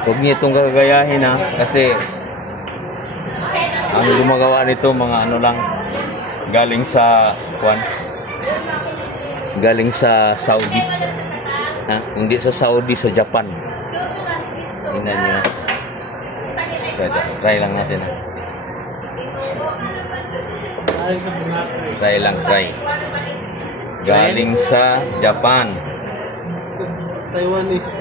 Huwag niyo itong gagayahin ha, kasi ang gumagawa nito mga ano lang, galing sa galing sa Saudi ha? Hindi sa Saudi, sa Japan. Tingnan nyo, try lang natin ha? Try galing sa Japan. Taiwanese.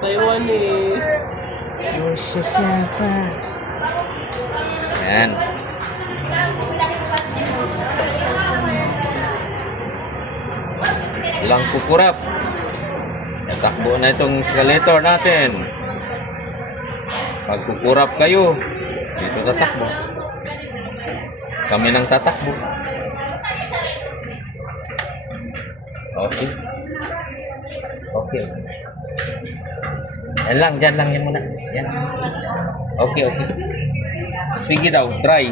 Taiwanese. Yan. Lang kukurap. Tatakbo na itong escalator natin. Pag kukurap kayo, dito tatakbo. Kami nang tatakbo. Okay. Okay. Yan lang yan muna. Yan. Okay. Sige daw, try.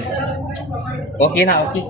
Okay na, okay.